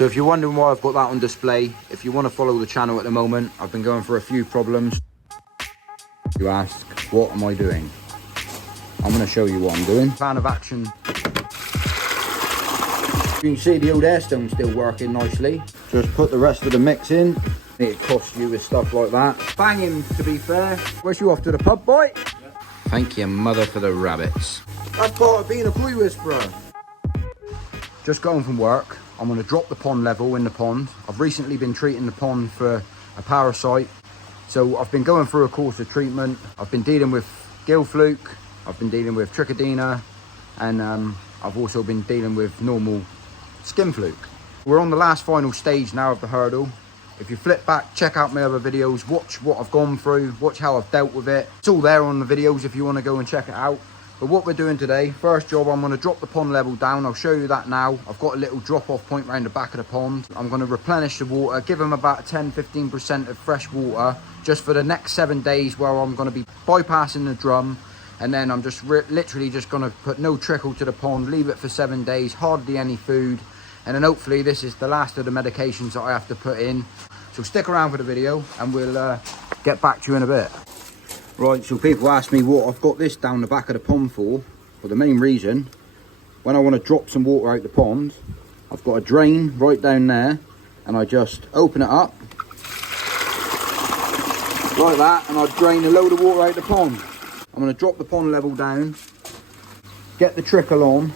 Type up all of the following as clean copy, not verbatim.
So if you're wondering why I've got that on display, if you want to follow the channel at the moment, I've been going for a few problems. You ask, what am I doing? I'm going to show you what I'm doing. Plan of action. You can see the old air stone's still working nicely. Just put the rest of the mix in. It costs you with stuff like that. Bang him, to be fair. Where's you off to the pub, boy? Yeah. Thank you, mother, for the rabbits. That's part of being a koi whisperer. Just going from work. I'm going to drop the pond level in the pond. I've recently been treating the pond for a parasite. So I've been going through a course of treatment. I've been dealing with gill fluke. I've been dealing with trichodina. And I've also been dealing with normal skin fluke. We're on the last final stage now of the hurdle. If you flip back, check out my other videos, watch what I've gone through, watch how I've dealt with it. It's all there on the videos if you want to go and check it out. But what we're doing today, first job, I'm going to drop the pond level down. I'll show you that now. I've got a little drop-off point around the back of the pond. I'm going to replenish the water, give them about 10-15% of fresh water just for the next 7 days, where I'm going to be bypassing the drum. And then I'm just literally just going to put no trickle to the pond, leave it for 7 days, hardly any food. And then hopefully this is the last of the medications that I have to put in. So stick around for the video and we'll get back to you in a bit. Right, so people ask me what I've got this down the back of the pond for. For the main reason, when I want to drop some water out the pond, I've got a drain right down there, and I just open it up like that, and I drain a load of water out the pond. I'm going to drop the pond level down, get the trickle on,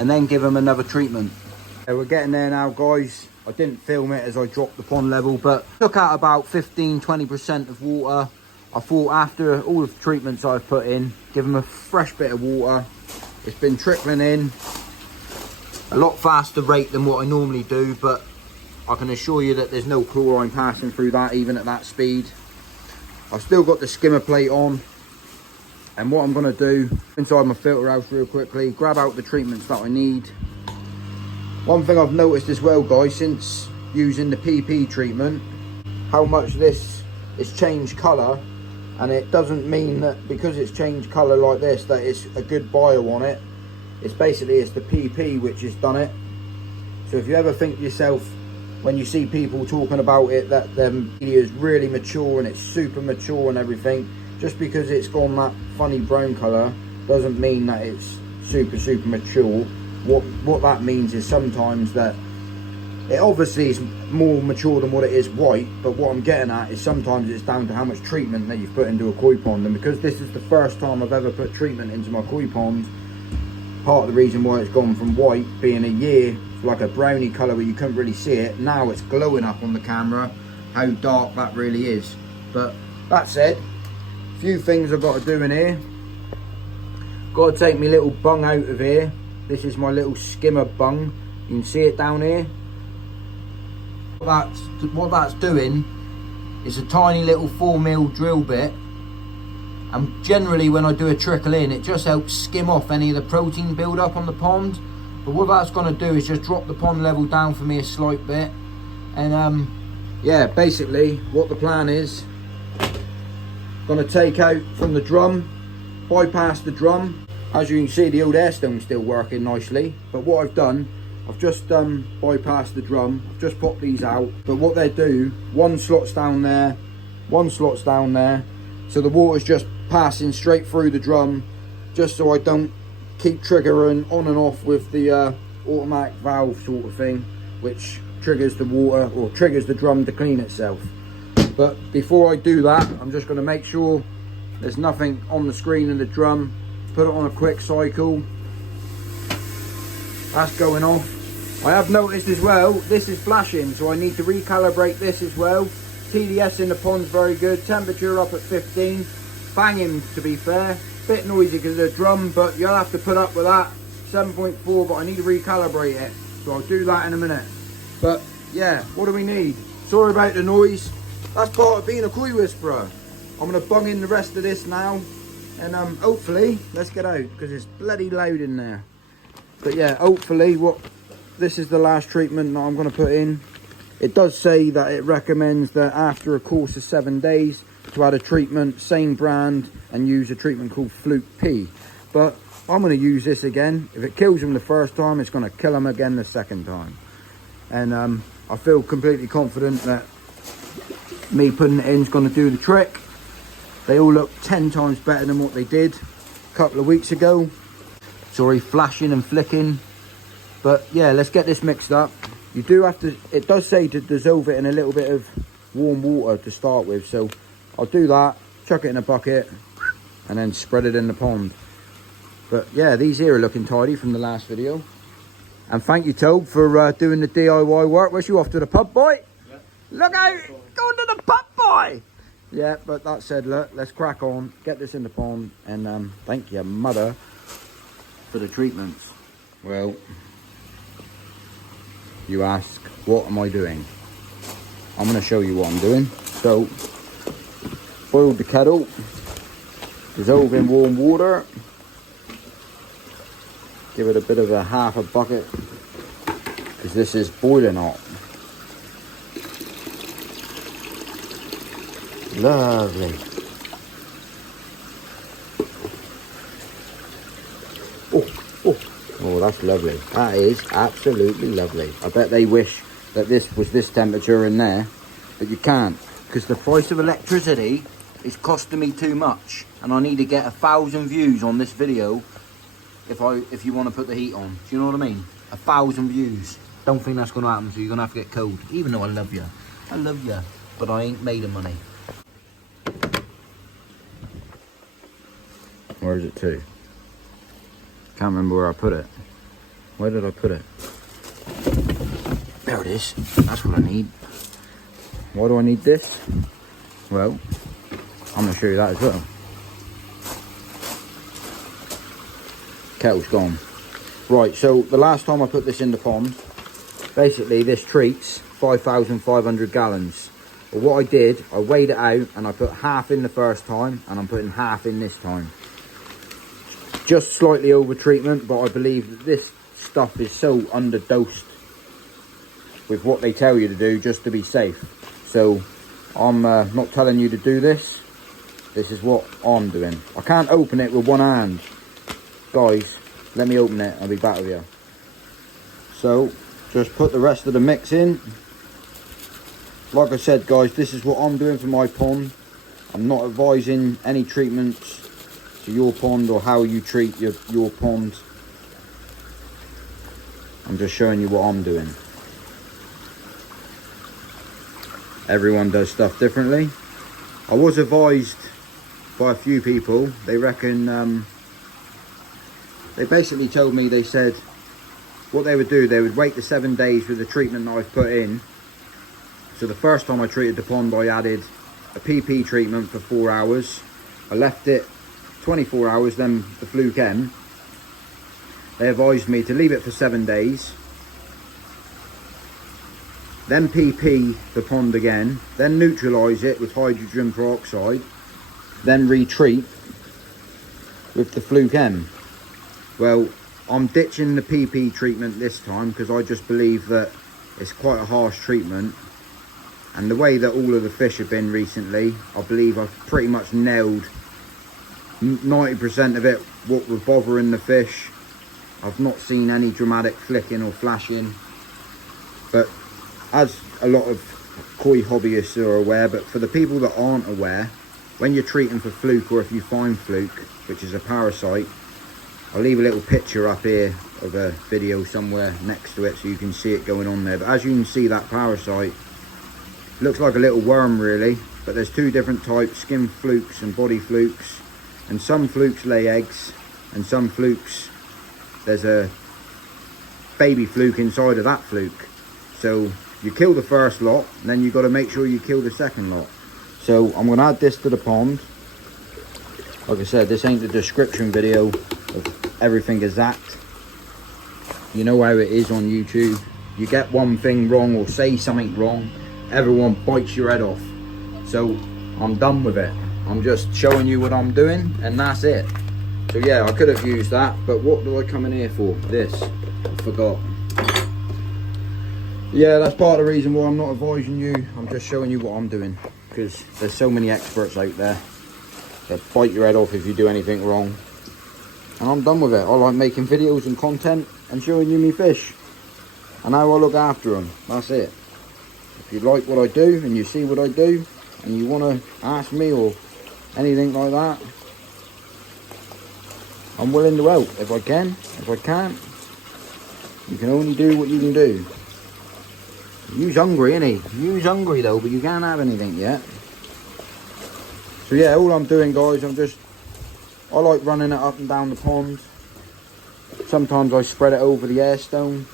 and then give them another treatment. So we're getting there now, guys. I didn't film it as I dropped the pond level, but took out about 15-20% of water. I thought after all of the treatments I've put in, give them a fresh bit of water. It's been trickling in a lot faster rate than what I normally do, but I can assure you that there's no chlorine passing through that even at that speed. I've still got the skimmer plate on, and what I'm going to do inside my filter house real quickly, grab out the treatments that I need. One thing I've noticed as well, guys, since using the PP treatment, how much this has changed colour. And it doesn't mean that because it's changed colour like this that it's a good bio on it. It's basically the PP which has done it. So if you ever think to yourself, when you see people talking about it, that their media is really mature and it's super mature and everything, just because it's gone that funny brown colour doesn't mean that it's super mature. What that means is sometimes that it obviously is more mature than what it is white, but what I'm getting at is sometimes it's down to how much treatment that you've put into a koi pond. And because this is the first time I've ever put treatment into my koi pond, part of the reason why it's gone from white being a year, like a brownie colour where you couldn't really see it, now it's glowing up on the camera, how dark that really is. But that said, a few things I've got to do in here. Got to take my little bung out of here. This is my little skimmer bung. You can see it down here. What that's doing is a tiny little 4mm drill bit, and generally when I do a trickle in, it just helps skim off any of the protein build up on the pond. But what that's going to do is just drop the pond level down for me a slight bit. And yeah, basically what the plan is, going to take out from the drum, bypass the drum. As you can see, the old air stone's still working nicely, but what I've done, I've just bypassed the drum. I've just popped these out, but what they do, one slot's down there, one slot's down there, so the water's just passing straight through the drum, just so I don't keep triggering on and off with the automatic valve sort of thing, which triggers the water or triggers the drum to clean itself. But before I do that, I'm just going to make sure there's nothing on the screen of the drum. Put it on a quick cycle. That's going off. I have noticed as well, this is flashing, so I need to recalibrate this as well. TDS in the pond's very good. Temperature up at 15. Banging, to be fair. Bit noisy because of the drum, but you'll have to put up with that. 7.4, but I need to recalibrate it, so I'll do that in a minute. But yeah, what do we need? Sorry about the noise. That's part of being a koi whisperer. I'm going to bung in the rest of this now, and hopefully, let's get out because it's bloody loud in there. But yeah, hopefully this is the last treatment that I'm going to put in. It does say that it recommends that after a course of 7 days to add a treatment, same brand, and use a treatment called Fluke P. But I'm going to use this again. If it kills them the first time, it's going to kill them again the second time. and I feel completely confident that me putting it in is going to do the trick. They all look 10 times better than what they did a couple of weeks ago. Sorry, flashing and flicking. But yeah, let's get this mixed up. You do have to, it does say to dissolve it in a little bit of warm water to start with. So I'll do that, chuck it in a bucket, and then spread it in the pond. But yeah, these here are looking tidy from the last video. And thank you, Toad, for doing the DIY work. Was you off to the pub, boy? Yeah. Look out, going to the pub, boy! Yeah, but that said, look, let's crack on, get this in the pond, and thank you, mother, for the treatments. Well, you ask, what am I doing? I'm going to show you what I'm doing. So, boil the kettle, dissolve in warm water, give it a bit of a half a bucket, because this is boiling hot. Lovely. Oh, that's lovely. That is absolutely lovely. I bet they wish that this was this temperature in there, but you can't, because the price of electricity is costing me too much, and I need to get 1,000 views on this video if you want to put the heat on. Do you know what I mean? 1,000 views. Don't think that's going to happen, so you're going to have to get cold. Even though I love you, but I ain't made of money. Where is it to? Can't remember where I put it. Where did I put it? There it is. That's what I need. Why do I need this? Well, I'm going to show you that as well. Kettle's gone. Right, so the last time I put this in the pond, basically this treats 5,500 gallons. But what I did, I weighed it out and I put half in the first time, and I'm putting half in this time. Just slightly over treatment, but I believe that this stuff is so underdosed with what they tell you to do just to be safe. So I'm not telling you to do this. This is what I'm doing. I can't open it with one hand. Guys, let me open it. I'll be back with you. So just put the rest of the mix in. Like I said, guys, this is what I'm doing for my pond. I'm not advising any treatments to your pond or how you treat your pond. I'm just showing you what I'm doing. Everyone does stuff differently. I was advised by a few people. They reckon, they basically told me, they said what they would do, they would wait the 7 days with the treatment that I've put in. So the first time I treated the pond, I added a PP treatment for 4 hours. I left it 24 hours, then the Fluke M. They advised me to leave it for 7 days, then PP the pond again, then neutralise it with hydrogen peroxide, then retreat with the Fluke M. Well, I'm ditching the PP treatment this time because I just believe that it's quite a harsh treatment, and the way that all of the fish have been recently, I believe I've pretty much nailed 90% of it, what was bothering the fish. I've not seen any dramatic flicking or flashing, but as a lot of koi hobbyists are aware, but for the people that aren't aware, when you're treating for fluke, or if you find fluke, which is a parasite, I'll leave a little picture up here of a video somewhere next to it so you can see it going on there. But as you can see, that parasite looks like a little worm really, but there's two different types, skin flukes and body flukes. And some flukes lay eggs, and some flukes, there's a baby fluke inside of that fluke. So you kill the first lot, and then you've got to make sure you kill the second lot. So I'm going to add this to the pond. Like I said, this ain't the description video of everything exact. You know how it is on YouTube. You get one thing wrong or say something wrong, everyone bites your head off. So I'm done with it. I'm just showing you what I'm doing, and that's it. So yeah, I could have used that, but what do I come in here for? This. I forgot. Yeah, that's part of the reason why I'm not advising you. I'm just showing you what I'm doing, because there's so many experts out there that bite your head off if you do anything wrong. And I'm done with it. I like making videos and content and showing you me fish. and how I look after them. That's it. If you like what I do and you see what I do and you want to ask me or anything like that, I'm willing to help if I can. If I can't, you can only do what you can do. You's hungry, innit? You's hungry though, but you can't have anything yet. So yeah, all I'm doing, guys, I like running it up and down the pond. Sometimes I spread it over the air stone.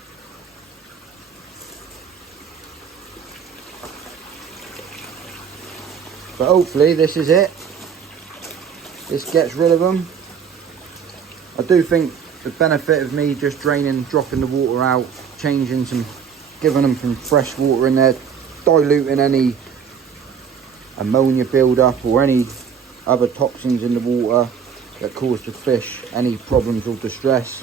But hopefully this is it. This gets rid of them. I do think the benefit of me just draining, dropping the water out, changing some, giving them some fresh water in there, diluting any ammonia build-up or any other toxins in the water that cause the fish any problems or distress.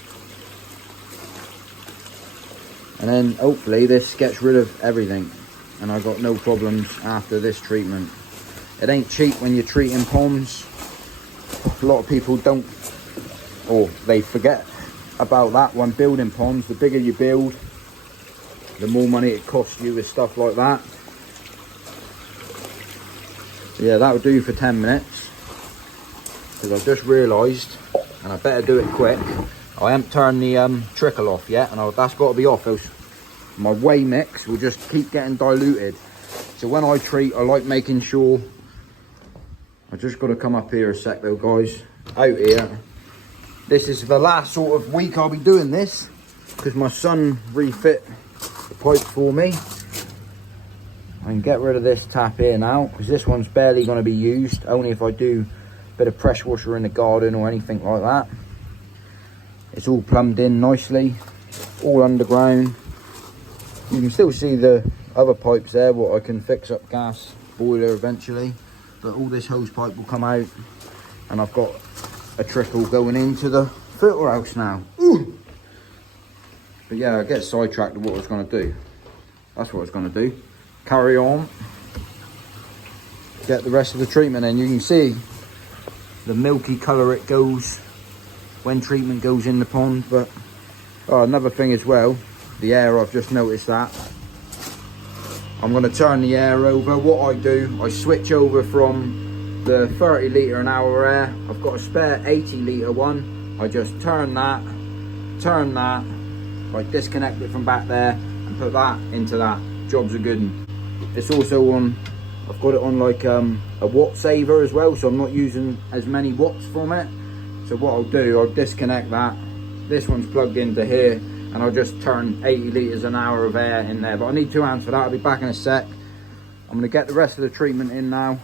And then hopefully this gets rid of everything and I've got no problems after this treatment. It ain't cheap when you're treating ponds. A lot of people don't, or they forget about that when building ponds. The bigger you build, the more money it costs you with stuff like that. So yeah, that'll do for 10 minutes. Because I've just realised, and I better do it quick, I haven't turned the trickle off yet, and that's got to be off, else my whey mix will just keep getting diluted. So when I treat, I like making sure, I just got to come up here a sec though, guys, out here. This is the last sort of week I'll be doing this, because my son refit the pipe for me. I can get rid of this tap here now, because this one's barely going to be used, only if I do a bit of pressure washer in the garden or anything like that. It's all plumbed in nicely, all underground. You can still see the other pipes there, what I can fix up gas boiler eventually. But all this hose pipe will come out, and I've got a trickle going into the filter house now. Ooh. But yeah, I get sidetracked of what I was going to do. That's what I was going to do. Carry on. Get the rest of the treatment in. You can see the milky colour it goes when treatment goes in the pond. But another thing as well, the air, I've just noticed that. I'm going to turn the air over. What I do, I switch over from the 30 litre an hour air. I've got a spare 80 litre one. I just turn that, like disconnect it from back there and put that into that. Job's a good one. It's also on, I've got it on like a watt saver as well, so I'm not using as many watts from it. So what I'll do, I'll disconnect that. This one's plugged into here, and I'll just turn 80 litres an hour of air in there. But I need 2 hands for that. I'll be back in a sec. I'm going to get the rest of the treatment in now.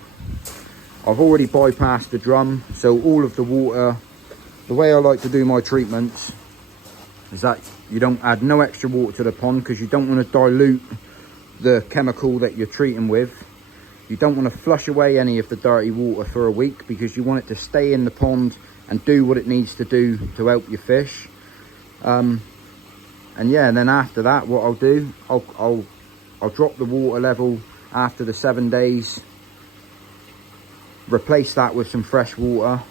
I've already bypassed the drum, so all of the water, the way I like to do my treatments is that you don't add no extra water to the pond, because you don't want to dilute the chemical that you're treating with. You don't want to flush away any of the dirty water for a week, because you want it to stay in the pond and do what it needs to do to help your fish. And yeah, and then after that, what I'll do, I'll drop the water level after the 7 days, replace that with some fresh water,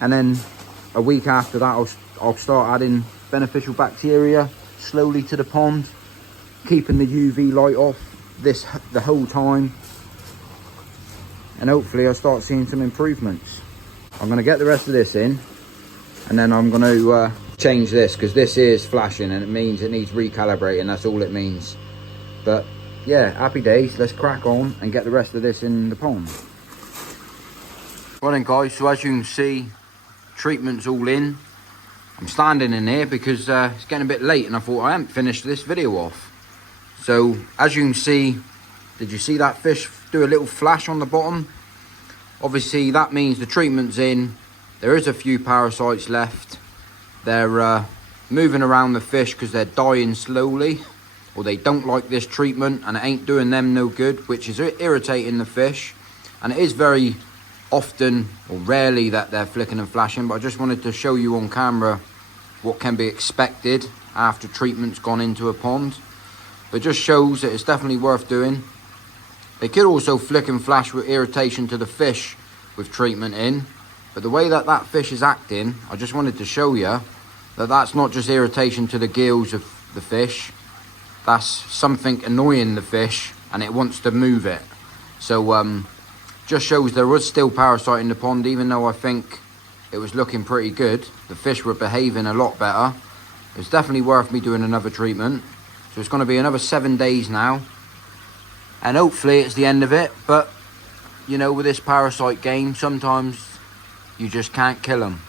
and then a week after that, I'll start adding beneficial bacteria slowly to the pond, keeping the UV light off the whole time, and hopefully I'll start seeing some improvements. I'm going to get the rest of this in, and then I'm going to change this, because this is flashing and it means it needs recalibrating. That's all it means. But yeah, happy days. Let's crack on and get the rest of this in the pond. Right then, guys, so as you can see, treatment's all in. I'm standing in here because it's getting a bit late, and I thought I haven't finished this video off. So as you can see, did you see that fish do a little flash on the bottom? Obviously that means the treatment's in. There is a few parasites left. They're moving around the fish because they're dying slowly, or they don't like this treatment and it ain't doing them no good, which is irritating the fish. And it is very often or rarely that they're flicking and flashing, but I just wanted to show you on camera what can be expected after treatment's gone into a pond. But it just shows that it's definitely worth doing. They could also flick and flash with irritation to the fish with treatment in, but the way that that fish is acting, I just wanted to show you that's not just irritation to the gills of the fish. That's something annoying the fish and it wants to move it. So just shows there was still parasite in the pond, even though I think it was looking pretty good. The fish were behaving a lot better. It's definitely worth me doing another treatment. So it's going to be another 7 days now. And hopefully it's the end of it. But, you know, with this parasite game, sometimes you just can't kill them.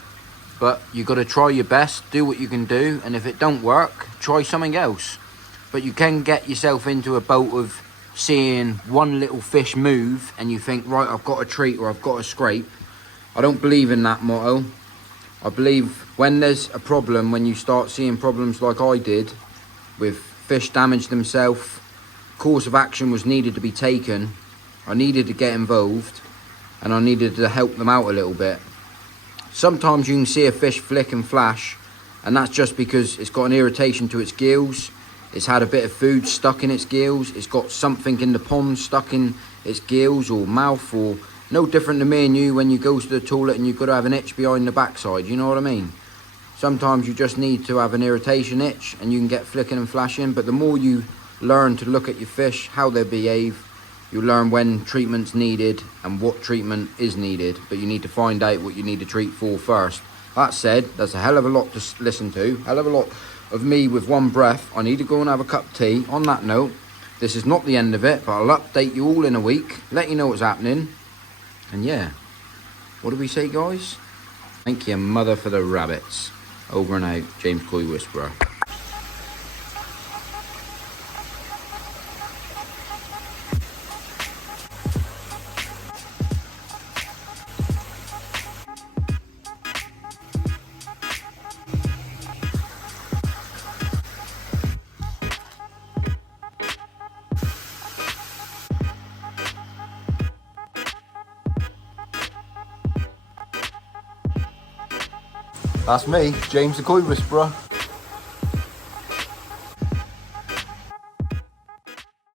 But you got to try your best, do what you can do. And if it don't work, try something else. But you can get yourself into a boat of seeing one little fish move and you think, right, I've got a treat or I've got a scrape. I don't believe in that motto. I believe when there's a problem, when you start seeing problems like I did with fish damage themselves, course of action was needed to be taken. I needed to get involved and I needed to help them out a little bit. Sometimes you can see a fish flick and flash, and that's just because it's got an irritation to its gills. It's had a bit of food stuck in its gills. It's got something in the pond stuck in its gills or mouth, or no different to me and you when you go to the toilet and you've got to have an itch behind the backside. You know what I mean? Sometimes you just need to have an irritation itch and you can get flicking and flashing. But the more you learn to look at your fish, how they behave, you learn when treatment's needed and what treatment is needed. But you need to find out what you need to treat for first. That said, that's a hell of a lot to listen to. Hell of a lot of me with one breath. I need to go and have a cup of tea. On that note, this is not the end of it, but I'll update you all in a week, let you know what's happening. And yeah, what do we say, guys? Thank you, mother, for the rabbits. Over and out, James Koi Whisperer. That's me, James the Koi Whisperer.